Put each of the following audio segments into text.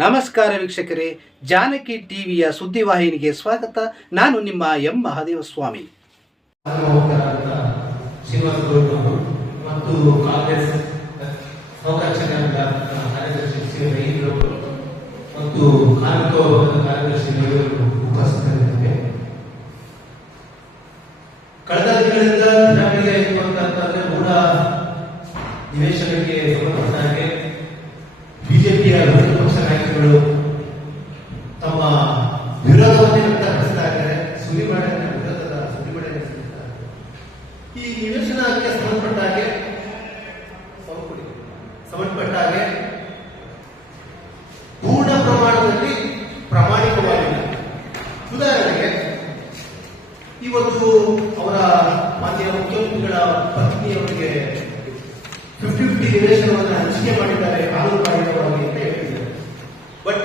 ನಮಸ್ಕಾರ ವೀಕ್ಷಕರೇ, ಜಾನಕಿ ಟಿವಿಯ ಸುದ್ದಿವಾಹಿನಿಗೆ ಸ್ವಾಗತ. ನಾನು ನಿಮ್ಮ ಎಂ. ಮಹಾದೇವ ಮಹಾದೇವಸ್ವಾಮಿ ಮತ್ತು ಕಾಂಗ್ರೆಸ್ ಮತ್ತು ಕಾರ್ಯದರ್ಶಿಗಳು ಉಪಸ್ಥಿತರಿದ್ದಾರೆ. ಕಳೆದ ದಿನಗಳಿಂದ ದಿನಗಳಿಗೆ ಬಂದಂತಂದ್ರೆ ಮೂಲ ನಿವೇಶನಕ್ಕೆ ಸಂಬಂಧಪಟ್ಟ ಮುಸ್ಲಿಂಗಳ ಪತ್ನಿಯವರಿಗೆ ಫಿಫ್ಟಿ ಫಿಫ್ಟಿ ರಿಲೇಷನ್ ಹಂಚಿಕೆ ಮಾಡಿದ್ದಾರೆ ಕಾನೂನು ಬಾಹಿರವಾಗಿ ಅಂತ ಹೇಳ್ತಿದ್ದಾರೆ ಬಟ್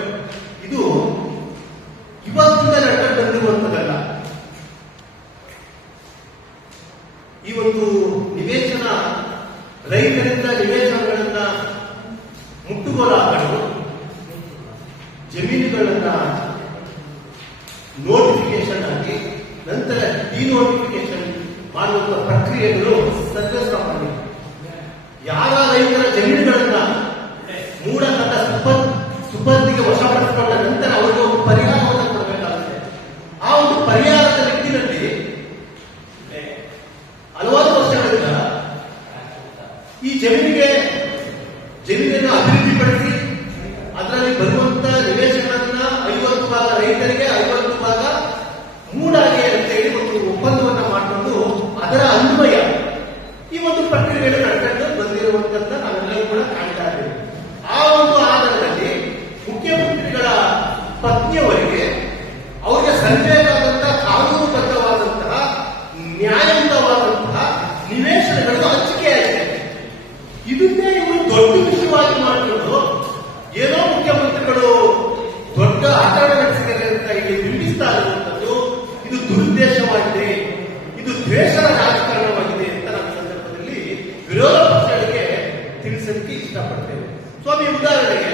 ತಿಳಿಸ್ಲಿಕ್ಕೆ ಇಷ್ಟಪಡ್ತೇವೆ. ಸ್ವಾಮಿ, ಉದಾಹರಣೆಗೆ,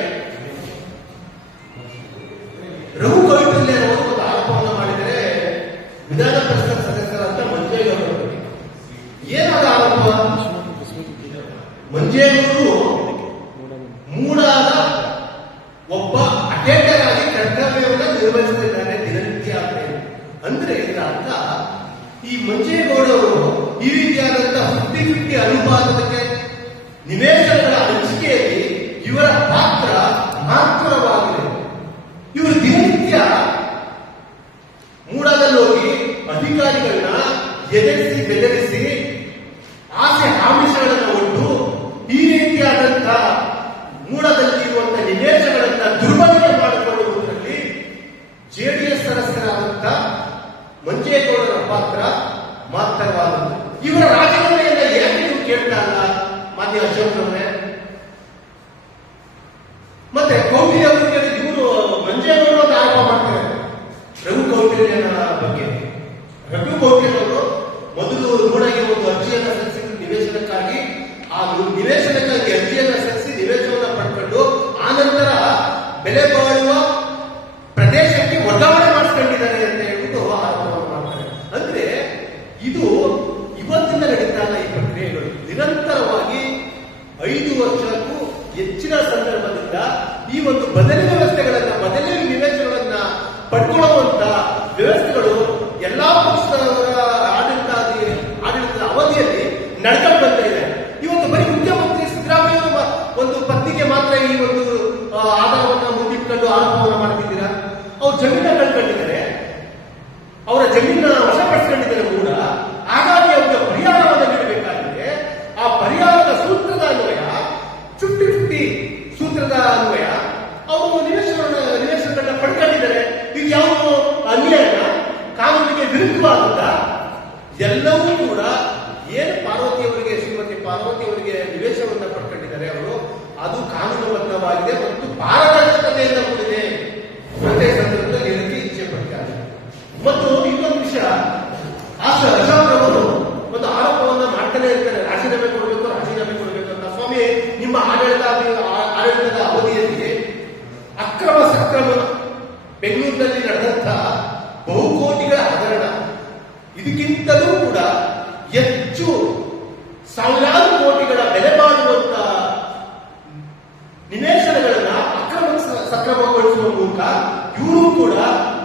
ರಘು ಕೌಟಿಲ್ಯ ಒಂದು ಆರೋಪವನ್ನು ಮಾಡಿದರೆ, ವಿಧಾನ ಪರಿಷತ್ ಸದಸ್ಯರಾದ ಮಂಜೇಗೌಡರು. ಏನಾದ ಆರೋಪ? ಮಂಜೇಗೌಡರು ಮೂಡಾದ ಒಬ್ಬ ಅಟೇಟರ್ ಆಗಿ ಕರ್ತವ್ಯವನ್ನು ನಿರ್ವಹಿಸುತ್ತಿದ್ದಾರೆ ದಿನನಿತ್ಯ ಅಂದ್ರೆ ಇದರ ಅರ್ಥ, ಈ ಮಂಜೇಗೌಡರು ಈ ರೀತಿಯಾದಂತಹ ಫಿಫ್ಟಿ ಫಿಫ್ಟಿ ಅನುಪಾತಕ್ಕೆ ನಿವೇಶನ ಮಾತ್ರವಾಗಿದೆ. ಇವರು ದಿನನಿತ್ಯ ಮೂಡದಲ್ಲಿ ಹೋಗಿ ಅಧಿಕಾರಿಗಳನ್ನ ಎದೆಸಿ ಬೆದರಿಸಿ ಐದು ವರ್ಷಕ್ಕೂ ಹೆಚ್ಚಿನ ಸಂದರ್ಭದಿಂದ ಈ ಒಂದು ಬದಲಿಗಳ ಮಾಡಿದೆ ಮತ್ತು ಪಾರದರ್ಶಕತೆಯಿಂದ ಕೂಡಿದೆ ಒಂದೇ ಸಂದರ್ಭದಲ್ಲಿ ಇದಕ್ಕೆ ಇಚ್ಛೆ ಪಡ್ತಾರೆ ಮತ್ತು ಇನ್ನೊಂದು ವಿಷಯ ಆ ಅಶೋಕವರು ಒಂದು ಆರೋಪವನ್ನು ಮಾಡ್ತಾನೆ ಇರ್ತಾರೆ. ರಾಜೀನಾಮೆ ಕೊಡಬೇಕು ರಾಜೀನಾಮೆ ಕೊಡಬೇಕು ಅಂತ. ಸ್ವಾಮಿ, ನಿಮ್ಮ ಆಡಳಿತ ಆಡಳಿತದ ಅವಧಿಯಲ್ಲಿ ಅಕ್ರಮ ಸಕ್ರಮ ಬೆಂಗಳೂರಿನಲ್ಲಿ ನಡೆದಂತಹ ಬಹುಕೋಟಿಗಳ ಹಗರಣ. ಇದಕ್ಕಿಂತಲೂ ಕೂಡ ಹೆಚ್ಚು ಸಾವಿರಾರು ಮೂಲಕ ಇವರು ಕೂಡ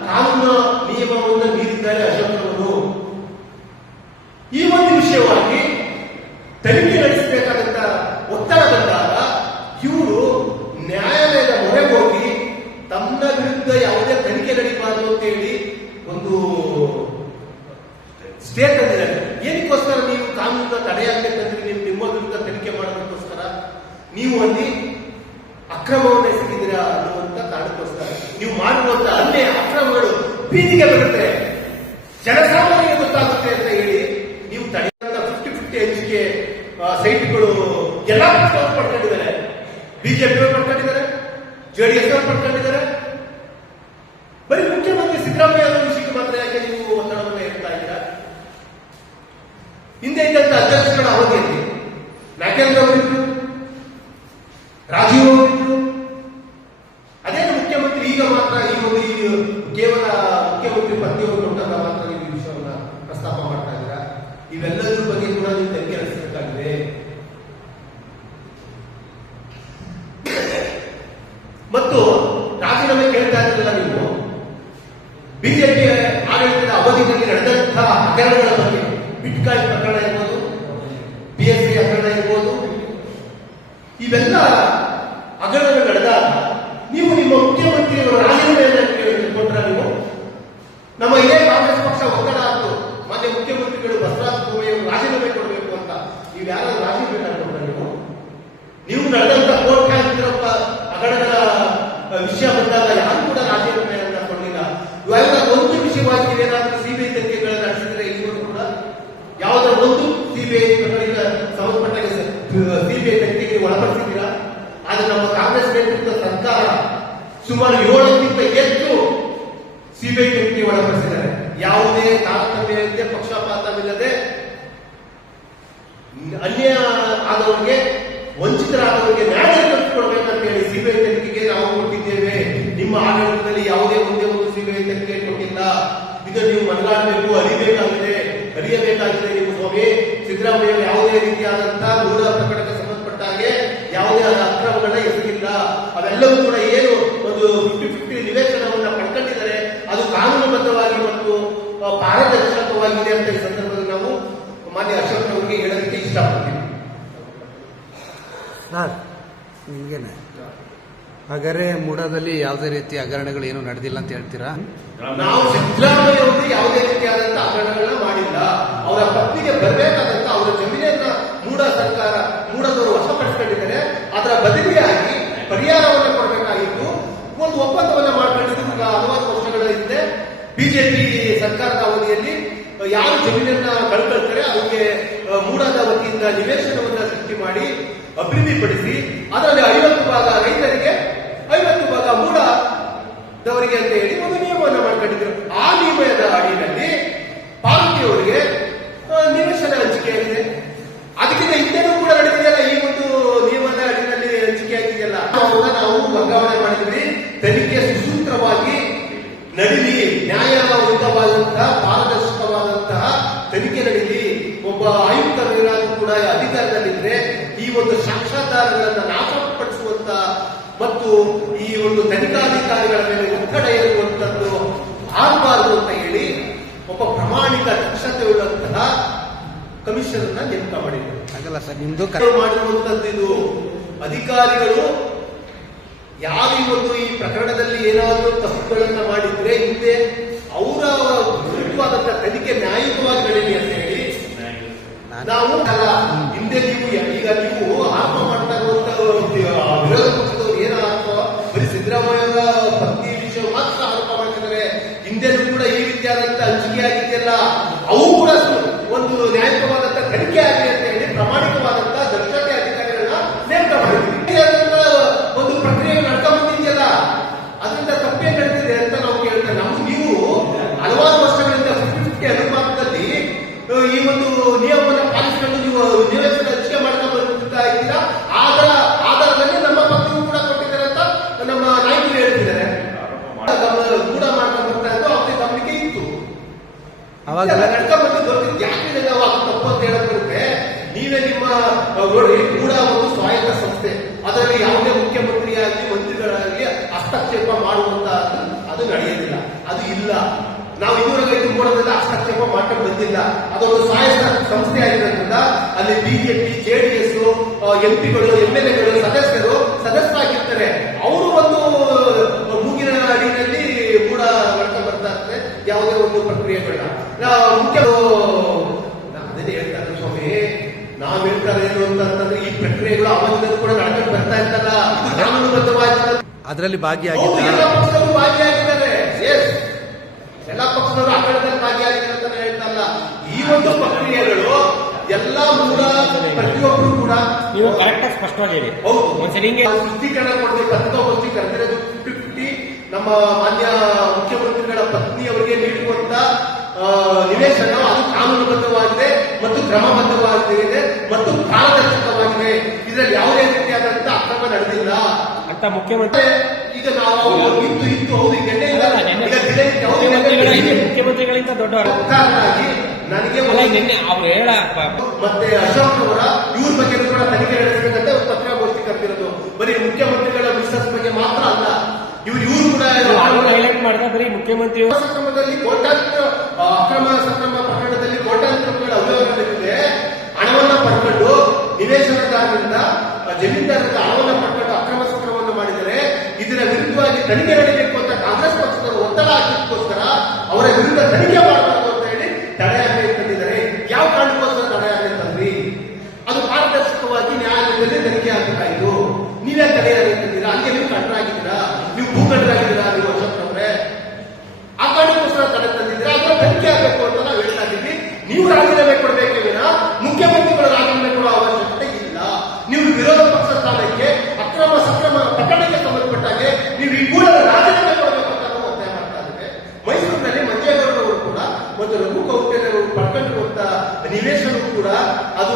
ಕಾನೂನು ನಿಯಮವನ್ನು ಮೀರಿದ್ದಾರೆ ಅಶೋಕರವರು ಈ ಒಂದು ವಿಷಯವಾಗಿ ತನಿಖೆ ನಡೆಸಬೇಕಾದಂತ ಒತ್ತಡ ಬಂದಾಗ ಇವರು ನ್ಯಾಯಾಲಯದ ಮೊರೆ ಹೋಗಿ ತಮ್ಮ ವಿರುದ್ಧ ಯಾವುದೇ ತನಿಖೆ ನಡೀಬಾರದು ಅಂತ ಹೇಳಿ ಒಂದು ಸ್ಟೇಟ್ ತಂದಿದ್ದಾರೆ ಏನಕ್ಕೋಸ್ಕರ ನೀವು ಕಾನೂನಿನ ತಡೆಯಾಗಬೇಕಂದ್ರೆ ನೀವು ನಿಮ್ಮ ವಿರುದ್ಧ ತನಿಖೆ ಮಾಡೋದಕ್ಕೋಸ್ಕರ? ನೀವು ಅಲ್ಲಿ ಅಕ್ರಮವನ್ನು ಎಸಗಿದ್ದೀರಾ ಅನ್ನುವಂತ ಕಾರಣಕ್ಕೋಸ್ಕರ ನೀವು ಮಾಡಿರುವಂತ ಅನ್ಯಾಯ ಅಕ್ರಮಗಳು ಬೀದಿಗೆ ಬರುತ್ತೆ ಜನಸಾಮಾನ್ಯರಿಗೆ ಗೊತ್ತಾಗುತ್ತೆ ಅಂತ ಹೇಳಿ ನೀವು ತಡೆಯುವಂತ ಫಿಫ್ಟಿ ಫಿಫ್ಟಿ ಹಂಚಿಕೆ ಸೈಟ್ಗಳು ಎಲ್ಲ ಪಕ್ಷದವರು ಪಡ್ಕೊಂಡಿದ್ದಾರೆ ಬಿಜೆಪಿ ಪಡ್ಕೊಂಡಿದ್ದಾರೆ ಜೆಡಿಎಸ್ ಪಡ್ಕೊಂಡಿದ್ದಾರೆ ಬರೀ ಮುಖ್ಯಮಂತ್ರಿ ಸಿದ್ದರಾಮಯ್ಯ ಅವರ ವಿಷಯಕ್ಕೆ ಮಾತ್ರ ಯಾಕೆ ನೀವು ಒತ್ತಡವನ್ನು ಹೇರ್ತಾ ಇದ್ದೀರಾ ಹಿಂದೆ ಇದ್ದಂತ ಅಧ್ಯಕ್ಷಗಳ ಅವಧಿಯಲ್ಲಿ ನಾಗೇಂದ್ರ ಅವರಿದ್ರು ರಾಜೀವ್ ಅವರಿದ್ರು ಅದೇನು ಮುಖ್ಯಮಂತ್ರಿ ಈಗ ಮಾತ್ರ ಈ ಒಂದು ಈ ಕೇವಲ ಮುಖ್ಯಮಂತ್ರಿ ಪತ್ನಿಯವರು ಕೊಟ್ಟಾಗ ಮಾತ್ರ ನೀವು ಈ ವಿಷಯವನ್ನ ಪ್ರಸ್ತಾಪ ಮಾಡ್ತಾ ಇದ್ದೀರಾ ಇವೆಲ್ಲದ್ರ ಬಗ್ಗೆ ಕೂಡ ನೀವು ತನಿಖೆ ನಡೆಸಬೇಕಾಗಿದೆ ಮತ್ತು ರಾಜೀನಾಮೆ ಕೇಳ್ತಾ ಇದ್ರಲ್ಲ ನೀವು? ಬಿಜೆಪಿ ಆಡಳಿತದ ಅವಧಿಯಲ್ಲಿ ನಡೆದಂತಹ ಹಗರಣಗಳ ಬಗ್ಗೆ ಬಿಟ್ಕಾಯಿ ಪ್ರಕರಣ ಇರ್ಬೋದು, ಬಿಎಸ್ಪಿ ಎಸ್ ಹಗರಣ ಇರ್ಬೋದು, ಇವೆಲ್ಲ ಹಗರಣಗಳು ನಡೆದಾಗ ನೀವು ನಿಮ್ಮ ಮುಖ್ಯಮಂತ್ರಿಯವರ ರಾಜೀನಾಮೆಯನ್ನು ಕೊಟ್ರ ನೀವು ನಮ್ಮ ಇದೇ ಕಾಂಗ್ರೆಸ್ ಪಕ್ಷ ಒತ್ತಡ ಆಯ್ತು ಮಾನ್ಯ ಮುಖ್ಯಮಂತ್ರಿಗಳು ಬಸವರಾಜ ಬೊಮ್ಮಾಯಿ ಅವರು ರಾಜೀನಾಮೆ ಕೊಡಬೇಕು ಅಂತ ನೀವು ಯಾರು ರಾಜೀನಾಮೆ ಕೊಟ್ರ ನೀವು ನೀವು ನಡೆದಂತ ಕೋಟ್ಯಾಂತರ ಹಗರಣಗಳ ವಿಷಯ ಬಂದಾಗ ಯಾರು ಕೂಡ ರಾಜೀನಾಮೆಯನ್ನ ಕೊಡಲಿಲ್ಲ. ಇವೆಲ್ಲ ಒಂದು ವಿಷಯವಾಗಿ ಏನಾದರೂ ಸಿಬಿಐ ತನಿಖೆಗಳನ್ನ ನಡೆಸಿದ್ರೆ ಇವರು ಕೂಡ ಯಾವುದೋ ಒಂದು ಸಿಬಿಐ ಸಂಬಂಧಪಟ್ಟ ಸಿಬಿಐ ತನಿಖೆಗೆ ಒಳಪಡಿಸಿದ್ದೀರಾ? ಆದ್ರೆ ನಮ್ಮ ಕಾಂಗ್ರೆಸ್ ನೇತೃತ್ವ ಸರ್ಕಾರ ಸುಮಾರು ಏಳಕ್ಕಿಂತ ಹೆಚ್ಚು ಸಿಬಿಐ ತನಿಖೆಗೆ ಒಳಪಡಿಸಿದ್ದಾರೆ. ಯಾವುದೇ ತಾರತಮ್ಯ ಇಲ್ಲದೆ, ಪಕ್ಷಪಾತವಿಲ್ಲದೆ ಅನ್ಯ ಆದವರಿಗೆ, ವಂಚಿತರಾದವರಿಗೆ ನ್ಯಾಯ ಕೊಡಬೇಕಂತ ಹೇಳಿ ಸಿಬಿಐ ಅರಿಯಬೇಕಾಗಿದೆ ನೀವು ಸ್ವಾಮಿ. ಸಿದ್ದರಾಮಯ್ಯ ಯಾವುದೇ ರೀತಿಯಾದಂತಹ ಮೂಲ ಪ್ರಕರಣಕ್ಕೆ ಸಂಬಂಧಪಟ್ಟ ಹಾಗೆ ಯಾವುದೇ ಆದ ಅಕ್ರಮಗಳನ್ನ ಎಸಗಿಲ್ಲ. ಅವೆಲ್ಲವೂ ಕೂಡ ಏನು ಒಂದು ಫಿಫ್ಟಿ ಫಿಫ್ಟಿ ನಿವೇಶನವನ್ನ ಪಡ್ಕೊಂಡಿದ್ದಾರೆ. ಅದು ಕಾನೂನುಬದ್ಧವಾಗಿ ಮತ್ತು ಪಾರದರ್ಶಕವಾಗಿದೆ ಅಂತ ಈ ಸಂದರ್ಭದಲ್ಲಿ ನಾವು ಮಾನ್ಯ ಅಶೋಕ್ ಅವರಿಗೆ ಹೇಳೋದಕ್ಕೆ ಇಷ್ಟಪಡ್ತೀವಿ. ನಿಮಗೇನೆ? ಹಾಗಾದ್ರೆ ಮೂಡಾದಲ್ಲಿ ಯಾವುದೇ ರೀತಿ ಹಗರಣಗಳು ಏನು ನಡೆದಿಲ್ಲ ಅಂತ ಹೇಳ್ತೀರಾ? ನಾವು ಸಿದ್ದರಾಮಯ್ಯ ಯಾವುದೇ ರೀತಿಯಾದಂತಹ ಹಗರಣಗಳನ್ನ ಮಾಡಿಲ್ಲ. ಅವರ ಪತ್ನಿಗೆ ಬರಬೇಕಾದಂತ ಅವರ ಜಮೀನನ್ನ ಮೂಡ ಸರ್ಕಾರ, ಮೂಡದವರು ವಶಪಡಿಸಿಕೊಂಡಿದ್ದಾರೆ. ಅದರ ಬದಲಿಯಾಗಿ ಪರಿಹಾರವನ್ನು ಕೊಡಬೇಕಾಗಿತ್ತು. ಒಂದು ಒಪ್ಪಂದವನ್ನ ಮಾಡಿಕೊಂಡಿದ್ದು ಹಲವಾರು ವರ್ಷಗಳ ಹಿಂದೆ ಬಿಜೆಪಿ ಸರ್ಕಾರದ ಅವಧಿಯಲ್ಲಿ. ಯಾರು ಜಮೀನನ್ನ ಕಳ್ಕೊಳ್ತಾರೆ, ಅವರಿಗೆ ಮೂಡದ ವತಿಯಿಂದ ನಿವೇಶನವನ್ನ ಸೃಷ್ಟಿ ಮಾಡಿ ಅಭಿವೃದ್ಧಿಪಡಿಸಿ, ಅದರಲ್ಲಿ ಐವತ್ತು ಭಾಗ ರೈತರಿಗೆ ಐವತ್ತು ಭಾಗ ಮೂಡ ದವರಿಗೆ ಅಂತ ಹೇಳಿ ಒಂದು ನಿಯಮವನ್ನು ಮಾಡ್ಕೊಂಡಿದ್ರು ಆ ನಿಯಮದ ಅಡಿಯಲ್ಲಿ ಪಾರ್ಟಿಯವರಿಗೆ ಆ, ನಿವೇಶನ ಹಂಚಿಕೆ ಆಗಿದೆ ಅದಕ್ಕಿಂತ ಹಿಂದೆನೂ ಕೂಡ ನಡೆದಿದೆಯಲ್ಲ ಈ ಒಂದು ನಿಯಮದ ಅಡಿಯಲ್ಲಿ ಹಂಚಿಕೆ ಆಗಿದೆಯಲ್ಲ ಅವನ್ನ ನಾವು ವರ್ಗಾವಣೆ ಮಾಡಿದ್ವಿ ತನಿಖೆ ಸುಸೂತ್ರವಾಗಿ ನಡೀಲಿ ನ್ಯಾಯಯುತವಾದಂತಹ ಪಾರದರ್ಶಕವಾದಂತಹ ತನಿಖೆ ನಡೀಲಿ ಒಬ್ಬ ಆಯುಕ್ತರೇನಾದ್ರೂ ಕೂಡ ಅಧಿಕಾರದಲ್ಲಿದ್ರೆ ಈ ಒಂದು ಸಾಕ್ಷಾಧಾರಗಳನ್ನ ನಾಶಪಡಿಸುವಂತ ಮತ್ತು ಈ ಒಂದು ತನಿಖಾಧಿಕಾರಿಗಳ ಮೇಲೆ ಒತ್ತಡ ಇರುವಂತದ್ದು ಆಗಬಾರದು ಅಂತ ಹೇಳಿ ಒಬ್ಬ ಪ್ರಾಮಾಣಿಕ ದಕ್ಷತೆ ಉಳ್ಳಂತಹ ಕಮಿಷನ್ ಅನ್ನ ನೇಮಕ ಮಾಡಿದ್ರು. ಹಾಗಲ್ಲ ಸರ್ ನಿಮ್ದು ಮಾಡಿರುವಂತದ್ದು ಇದು ಅಧಿಕಾರಿಗಳು ಯಾವ ಇವತ್ತು ಈ ಪ್ರಕರಣದಲ್ಲಿ ಏನಾದರೂ ತಪ್ಪುಗಳನ್ನ ಮಾಡಿದ್ರೆ ಹಿಂದೆ ಅವರ ವಿರುದ್ಧವಾದಂತಹ ತನಿಖೆ ನ್ಯಾಯಿಕವಾಗಿ ನಡೀಲಿ ಅಂತ ಹೇಳಿ ನಾವು ಅಲ್ಲ ಹಿಂದೆ ನೀವು ಈಗ ನೀವು ಆತ್ಮ ಮಾಡ್ತಾ ಇರುವಂತಹ ವಿರೋಧ ಪಕ್ಷದವರು ಏನ ಆರೋಪ ಬರೀ ಸಿದ್ದರಾಮಯ್ಯ ಪತ್ನಿ ವಿಷಯ ಮಾತ್ರ ಆರೋಪ ಮಾಡ್ತಿದ್ದಾರೆ ಹಿಂದೆನೂ ಕೂಡ ಈ ರೀತಿಯಾದಂತ ಹಂಚಿಕೆ ಆಗಿದೆಯಲ್ಲ ಅವು ಅವಾಗ ನೀವೇ ನಿಮ್ಮ ನೋಡಿ, ಕೂಡ ಒಂದು ಸ್ವಾಯತ್ತ ಸಂಸ್ಥೆ. ಅದರಲ್ಲಿ ಯಾವುದೇ ಮುಖ್ಯಮಂತ್ರಿಯಾಗಿ, ಮಂತ್ರಿಗಳಾಗಿ ಹಸ್ತಕ್ಷೇಪ ಮಾಡುವಂತ ಅದು ನಡೆಯೋದಿಲ್ಲ ಅದು ಇಲ್ಲ. ನಾವು ಇನ್ನೂರೈದು ಮೂಡೋದ್ರಿಂದ ಹಸ್ತಕ್ಷೇಪ ಮಾಡಕ್ಕೆ ಬಂದಿಲ್ಲ. ಅದೊಂದು ಸ್ವಾಯತ್ತ ಸಂಸ್ಥೆ ಆಗಿರೋದ್ರಿಂದ ಅಲ್ಲಿ ಬಿಜೆಪಿ ಜೆಡಿಎಸ್ ಎಂಪಿಗಳು ಎಂಎಲ್ಎಗಳು ಸದಸ್ಯರು ಸದಸ್ಯರಾಗಿರ್ತಾರೆ. ಅವರು ಒಂದು ಪ್ರಕ್ರಿಯೆಗಳನ್ನ ನಾವು ಮುಖ್ಯ ನಾನು ಅದೇ ಹೇಳ್ತಾ ಇದ್ದೀನಿ ಸ್ವಾಮಿ ನಾವ್ ಹೇಳ್ತಾರೆ ಏನು ಅಂತಂದ್ರೆ ಈ ಪ್ರಕ್ರಿಯೆಗಳು ಅವತ್ತಿನ ಕೂಡ ನಡ್ಕೊಂಡು ಬರ್ತಾ ಇರ್ತಲ್ಲ. ಕಾನೂನುಬದ್ಧವಾಗಿ ಅದರಲ್ಲಿ ಭಾಗಿಯಾಗಿದ್ದಾರೆ ಎಲ್ಲ ಪಕ್ಷದವರು ಭಾಗಿಯಾಗಿದ್ದಾರೆ. ಎಸ್ ಎಲ್ಲ ಪಕ್ಷದವರು ಆಡಳಿತದಲ್ಲಿ ಭಾಗಿಯಾಗಿದ್ದಾರೆ ಅಂತ ಹೇಳ್ತಲ್ಲ ಈ ಒಂದು ಪ್ರಕ್ರಿಯೆಗಳು ಎಲ್ಲ ಮೂಲ ಪ್ರತಿಯೊಬ್ಬರು ಕೂಡ ನೀವು ಕರೆಕ್ಟಾಗಿ ಸ್ಪಷ್ಟವಾಗಿ ಹೇಳಿ. ಹೌದು. ಒಂದ್ಸರಿ ಹಿಂಗೆ ಶುದ್ಧೀಕರಣ ಕೊಡಬೇಕು ಪತ್ರಿಕಾಗೋಷ್ಠಿ ಕರೆದಿರೋದು ಫಿಫ್ಟಿ ಫಿಫ್ಟಿ ನಮ್ಮ ಮಾನ್ಯ ಮುಖ್ಯಮಂತ್ರಿಗಳ ಪತ್ನಿಯವರಿಗೆ ನಿವೇಶನ ಅದು ಕಾನೂನುಬದ್ಧವಾಗಿದೆ ಮತ್ತು ಕ್ರಮಬದ್ಧವಾಗಿದೆ ಮತ್ತು ಪಾರದರ್ಶಕವಾಗಿದೆ ಇದರಲ್ಲಿ ಯಾವುದೇ ರೀತಿಯಾದಂತಹ ಅಕ್ರಮ ನಡೆದಿಲ್ಲ. ಅಂತ ಮುಖ್ಯಮಂತ್ರಿ ಈಗ ನಾವು ಇತ್ತು ಇತ್ತು ಹೌದು ಇಲ್ಲ. ಮುಖ್ಯಮಂತ್ರಿಗಳಿಂದ ದೊಡ್ಡವರು. ನನಗೆ ನಿನ್ನೆ ಅವ್ರು ಹೇಳ ಮತ್ತೆ ಅಶೋಕ್ ಅವರ ಇವ್ರ ಬಗ್ಗೆ ಕೂಡ ತನಿಖೆ ನಡೆಸಬೇಕಂತ ಒಂದು ಪತ್ರಿಕಾಗೋಷ್ಠಿ ಕರ್ತಿರೋದು ಬರೀ ಮುಖ್ಯಮಂತ್ರಿಗಳ ಬಿಸ್ನೆಸ್ ಬಗ್ಗೆ ಮಾತ್ರ ಅಲ್ಲ. ಇವ್ರು ಇವ್ರು ಕೂಡ ಹೈಲೈಟ್ ಮಾಡಿದ ಬರೀ ಮುಖ್ಯಮಂತ್ರಿ ಸಕ್ರಮದಲ್ಲಿ Jadi.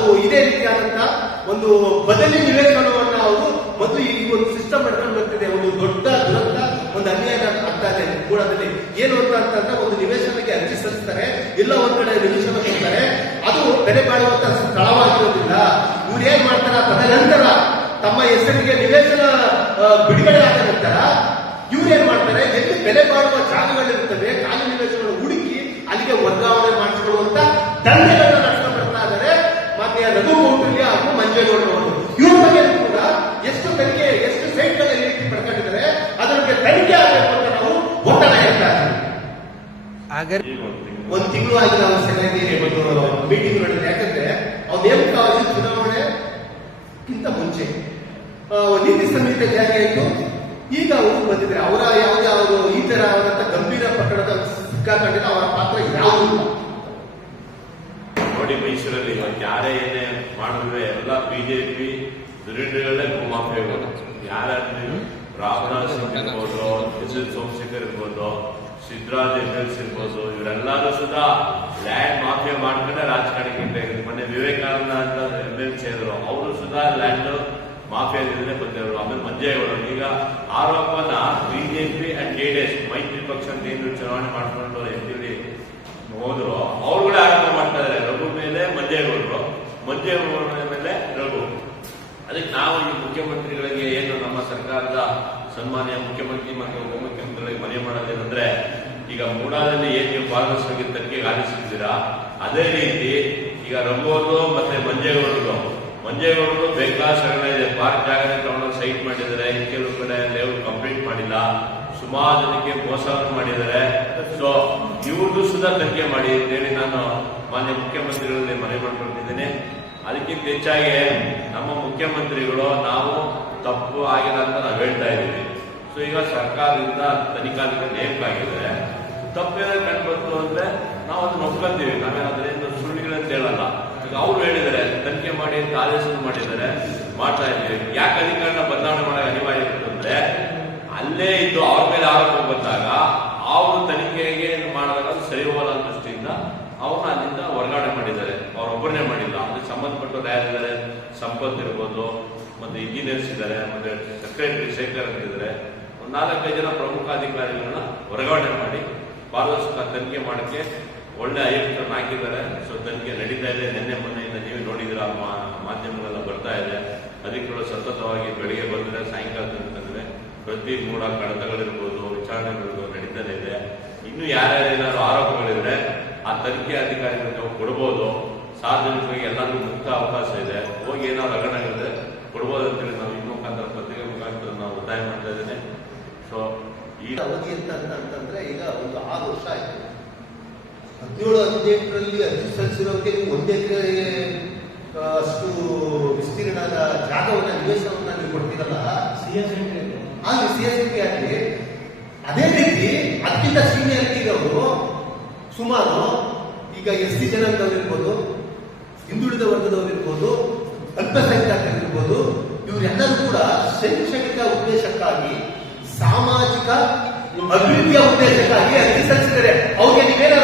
ಅದು ಇದೇ ರೀತಿಯಾದಂತ ಒಂದು ಬದಲಿ ನಿವೇಶನವನ್ನ ಅವರು ಮೊದಲು ಈ ಒಂದು ಸಿಸ್ಟಮ್ ಮಾಡ್ಕೊಂಡು ಬರ್ತಿದೆ. ಒಂದು ದೊಡ್ಡ ದುರಂತ ಒಂದು ಅನ್ಯಾಯ ಆಗ್ತಾ ಇದೆ ಕೂಡದಲ್ಲಿ. ಏನು ಅಂತ ಅಂತಂದ್ರೆ ಒಂದು ನಿವೇಶನಕ್ಕೆ ಅರ್ಜಿ ಸಲ್ಲಿಸ್ತಾರೆ. ಇಲ್ಲ, ಒಂದ್ ಕಡೆ ನಿವೇಶನ ಕೊಡ್ತಾರೆ. ಅದು ಬೆಲೆ ಬಾಳುವಂತ ಸ್ಥಳವಾಗಿರೋದಿಲ್ಲ. ಇವ್ರು ಏನ್ ಮಾಡ್ತಾರ ತದನಂತರ ತಮ್ಮ ಹೆಸರಿಗೆ ನಿವೇಶನ ಬಿಡುಗಡೆ ಆದ ನಂತರ ಇವ್ರು ಏನ್ ಮಾಡ್ತಾರೆ? ಎಲ್ಲಿ ಬೆಲೆ ಬಾಳುವ ಜಾಗಗಳಿರುತ್ತವೆ, ಖಾಲಿ ನಿವೇಶನಗಳು ಹುಡುಕಿ ಅಲ್ಲಿಗೆ ವರ್ಗಾವಣೆ ಮಾಡಿಸಿಕೊಳ್ಳುವಂತ ದಂಧೆಗಳನ್ನ ಇವ್ರ ಬಗ್ಗೆ ಕೂಡ ಎಷ್ಟು ತನಿಖೆ ಎಷ್ಟು ಸೈಟ್ಗಳಲ್ಲಿ ರೀತಿ ಪಡ್ಕೊಂಡಿದ್ದಾರೆ ಅದರ ಬಗ್ಗೆ ತನಿಖೆ ಆಗಬೇಕು ಅಂತ ನಾವು ಒತ್ತಡ ಒಂದು ತಿಂಗಳು. ಅವ್ರ ಸರಿಯಾಗಿ ಒಂದು ಮೀಟಿಂಗ್ ನಡೆದಿದೆ. ಯಾಕಂದ್ರೆ ಅವ್ರು ನೇಮಕವಾಗಿ ಚುನಾವಣೆಗಿಂತ ಮುಂಚೆ ಆ, ಒಂದು ನೀತಿ ಸಂಹಿತೆ ಜಾರಿ ಆಯಿತು? ಈಗ ಅವರು ಬಂದಿದ್ರೆ ಅವರ ಯಾವುದೇ ಅವರು ಈ ತರ ಆದಂತ ಗಂಭೀರ ಪ್ರಕರಣದ ಸಿಕ್ಕಾಕೊಂಡಿಲ್ಲ. ಅವರ ಪಾತ್ರ ಯಾವುದು ಇಲ್ಲ. ಮೈಸೂರಲ್ಲಿ ಇವತ್ತು ಯಾರೇ ಏನೇ ಮಾಡಿದ್ರೆ ಎಲ್ಲ ಬಿಜೆಪಿ ದುರಿಂಡಿಗಳೇ ಭೂಮಾಫಿಯಾಗಳು ಯಾರಾದ್ರೂ ರಾಮನಾಥ್ ಸಿಂಗ್ ಇರ್ಬೋದು ಎಸ್ ಎಲ್ ಸೋಮಶೇಖರ್ ಇರ್ಬೋದು ಸಿದ್ದರಾಜ್ ಎಸ್ ಎಲ್ಸ್ ಇರ್ಬೋದು ಇವರೆಲ್ಲರೂ ಸುಧಾ ಲ್ಯಾಂಡ್ ಮಾಫಿಯಾ ಮಾಡ್ಕೊಂಡೆ ರಾಜಕಾರಣಕ್ಕೆ ಮೊನ್ನೆ ವಿವೇಕಾನಂದ ಅಂತ ಎಂ ಎಲ್ ಸಿ ಇದ್ರು. ಅವರು ಸುಧಾ ಲ್ಯಾಂಡ್ ಮಾಫಿಯಾದಿಂದಲೇ ಬಂದಿರೋರು. ಆಮೇಲೆ ಮಂಜೇಗೌಡರು ಈಗ ಆರೋಪನ ಬಿಜೆಪಿ ಅಂಡ್ ಜೆಡಿಎಸ್ ಮೈತ್ರಿ ಪಕ್ಷ ಅಂತ ಏನು ಚುನಾವಣೆ ಮಾಡ್ಕೊಂಡು ಎಲ್ಲಿ ಹೋದ್ರು. ಅವ್ರು ಕೂಡ ಆರೋಪ ಮಾಡ್ತಾ ಇದಾರೆ ರಘು ಮೇಲೆ ಮಂಜೇಗೌಡರ ಮೇಲೆ ರಘು. ಅದಕ್ಕೆ ನಾವು ಈ ಮುಖ್ಯಮಂತ್ರಿಗಳಿಗೆ ಏನು ನಮ್ಮ ಸರ್ಕಾರದ ಸನ್ಮಾನ್ಯ ಮುಖ್ಯಮಂತ್ರಿ ಮತ್ತು ಉಪಮುಖ್ಯಮಂತ್ರಿಗಳಿಗೆ ಮನವಿ ಮಾಡೋದೇನಂದ್ರೆ, ಈಗ ಮೂಡಾದಲ್ಲಿ ಏನ್ ನೀವು ಪಾರದರ್ಶಕ ತನಿಖೆಗೆ ಅದೇ ರೀತಿ ಈಗ ರಂಗೋದು ಮತ್ತೆ ಮಂಜೇಗೌಡರು ಮಂಜೇಗೌಡರು ಬೇಕಾದ ಸಗಣ ಇದೆ. ಪಾರ್ಕ್ ತಗೊಂಡು ಸೈಟ್ ಮಾಡಿದ್ದಾರೆ. ಕೆಲವು ಕಡೆ ಲೇಔಟ್ ಕಂಪ್ಲೀಟ್ ಮಾಡಿಲ್ಲ. ಸುಮಾರು ಜನಕ್ಕೆ ಮೋಸ ಮಾಡಿದ್ದಾರೆ. ಸೊ ಇವ್ರದ್ದು ಸುಧಾ ತನಿಖೆ ಮಾಡಿ ಅಂತೇಳಿ ನಾನು ಮಾನ್ಯ ಮುಖ್ಯಮಂತ್ರಿಗಳಲ್ಲಿ ಮನವಿ ಮಾಡ್ಕೊಳ್ತಿದ್ದೇನೆ. ಅದಕ್ಕಿಂತ ಹೆಚ್ಚಾಗಿ ನಮ್ಮ ಮುಖ್ಯಮಂತ್ರಿಗಳು ನಾವು ತಪ್ಪು ಆಗಿಲ್ಲ ಅಂತ ನಾವು ಹೇಳ್ತಾ ಇದ್ದೀವಿ. ಸೊ ಈಗ ಸರ್ಕಾರದಿಂದ ತನಿಖಾಧಿಕ ನೇಮಕ ಆಗಿದ್ದಾರೆ ತಪ್ಪೇನಾದ್ರು ಕಂಡು ಬಂತು ಅಂದ್ರೆ ನಾವು ಅದನ್ನ ಒಪ್ಕೊಂತೀವಿ. ನಾವೇನಾದ್ರೇನು ಸುಳ್ಳುಗಳಂತ ಹೇಳಲ್ಲ. ಈಗ ಅವ್ರು ಹೇಳಿದ್ದಾರೆ, ತನಿಖೆ ಮಾಡಿ ಅಂತ ಆದೇಶ ಮಾಡಿದ್ದಾರೆ, ಮಾಡ್ತಾ ಇದ್ದೀವಿ. ಯಾಕೆ ಅಧಿಕಾರನ ಬದಲಾವಣೆ ಮಾಡೋ ಅನಿವಾರ್ಯ ಅಂದ್ರೆ ಅಲ್ಲೇ ಇದ್ದು ಅವ್ರ ಮೇಲೆ ಆರೋಪ ಬಂದಾಗ ಅವರು ತನಿಖೆಗೆ ಮಾಡಿದಾಗ ಸರಿ ಹೋಗಲ್ಲ ದೃಷ್ಟಿಯಿಂದ ಅವ್ರನ್ನ ಅಲ್ಲಿಂದ ವರ್ಗಾವಣೆ ಮಾಡಿದ್ದಾರೆ. ಅವ್ರೊಬ್ಬರನ್ನೇ ಮಾಡಿಲ್ಲ. ಅದಕ್ಕೆ ಇದ್ದಾರೆ ಸಂಪತ್ ಇರ್ಬೋದು, ಮತ್ತೆ ಇಂಜಿನಿಯರ್ಸ್ ಇದ್ದಾರೆ, ಮತ್ತೆ ಸೆಕ್ರೆಟರಿ ಶೇಖರ್ ಅಂತ ಇದ್ದಾರೆ. ಒಂದು ನಾಲ್ಕೈದು ಜನ ಪ್ರಮುಖ ಅಧಿಕಾರಿಗಳನ್ನ ವರ್ಗಾವಣೆ ಮಾಡಿ, ಪಾರದರ್ಶಕ ತನಿಖೆ ಮಾಡಕ್ಕೆ ಒಳ್ಳೆ ಆಯುಕ್ತರನ್ನ ಹಾಕಿದ್ದಾರೆ. ಸೊ ತನಿಖೆ ನಡೀತಾ ಇದೆ. ನಿನ್ನೆ ಮೊನ್ನೆಯಿಂದ ನೀವೇ ನೋಡಿದಿರ ಮಾಧ್ಯಮಗಳೆಲ್ಲ ಬರ್ತಾ ಇದೆ. ಅಧಿಕಾರಿಗಳು ಸತತವಾಗಿ ಬೆಳಿಗ್ಗೆ ಬಂದ್ರೆ, ಸಾಯಂಕಾಲ ಬಂದ್ರೆ ಪ್ರತಿ ಮೂಡ ಕಡತಗಳಿರ್ಬೋದು ವಿಚಾರಣೆಗಳು ನಡೀತಾನೆ ಇದೆ. ಇನ್ನು ಯಾರ್ಯಾರೇನಾದ್ರು ಆರೋಪಗಳಿದ್ರೆ ಆ ತನಿಖೆ ಅಧಿಕಾರಿಗಳು ನಾವು ಕೊಡ್ಬೋದು. ಸಾರ್ವಜನಿಕರಿಗೆ ಎಲ್ಲರಿಗೂ ಮುಕ್ತ ಅವಕಾಶ ಇದೆ. ಹೋಗಿ ಏನಾದ್ರು ಇದೆ ಕೊಡ್ಬೋದು ಅಂತೇಳಿ ನಾವು ಈ ಮುಖಾಂತರ ಪತ್ರಿಕೆ ಮುಖಾಂತರ ನಾವು ಒತ್ತಾಯ ಮಾಡ್ತಾ ಇದ್ದೇನೆ. ಸೊ ಈ ಅವಧಿ ಅಂತ ಅಂತ- ಅಂತಂದ್ರೆ ಈಗ ಒಂದು ಆರು ವರ್ಷ ಆಯ್ತು. ಹದಿನೇಳು ಹದಿನೆಂಟರಲ್ಲಿ ಅರ್ಜಿ ಸಲ್ಲಿಸಿರೋಕೆ ನೀವು ಒಂದು ಎಕರೆ ಅಷ್ಟು ವಿಸ್ತೀರ್ಣದ ಜಾಗವನ್ನ ನಿವೇಶನವನ್ನ ನೀವು ಕೊಡ್ತೀರಲ್ಲ? ಹಾಗೆ ಸಿ ಎಸ್ ಆಗಲಿ ಅದೇ ರೀತಿ ಅದಕ್ಕಿಂತ ಇರೋರು ಸುಮಾರು ಈಗ ಎಸ್ ಜನ ಜನಾಂಗದವ್ರು ಇರ್ಬೋದು ಹಿಂದುಳಿದ ವರ್ಗದವರಿರ್ಬೋದು ಅಲ್ಪಸಂಖ್ಯಾತರಿರ್ಬೋದು ಇವರೆಲ್ಲರೂ ಕೂಡ ಶೈಕ್ಷಣಿಕ ಉದ್ದೇಶಕ್ಕಾಗಿ ಸಾಮಾಜಿಕ ಅಭಿವೃದ್ಧಿಯ ಉದ್ದೇಶಕ್ಕಾಗಿ ಅರ್ಜಿ ಸಲ್ಲಿಸಿದ್ದಾರೆ ಅವ್ರಿಗೆ ನೀವೇನ